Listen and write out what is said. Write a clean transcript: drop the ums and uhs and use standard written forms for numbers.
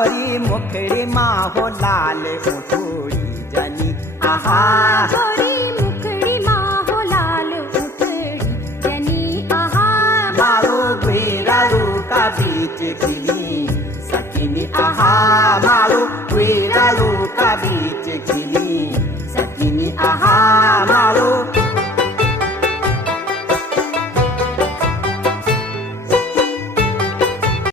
गोरी मुखड़ी माँ हो लाल उठोड़ी जनी आहा गोरी मुखड़ी माँ हो लाल उठड़ी जनी आहा मारो गुरारू का बीच खिली सकिनी आहा मारो गुरारू का बीच खिली सकिनी आहा मारो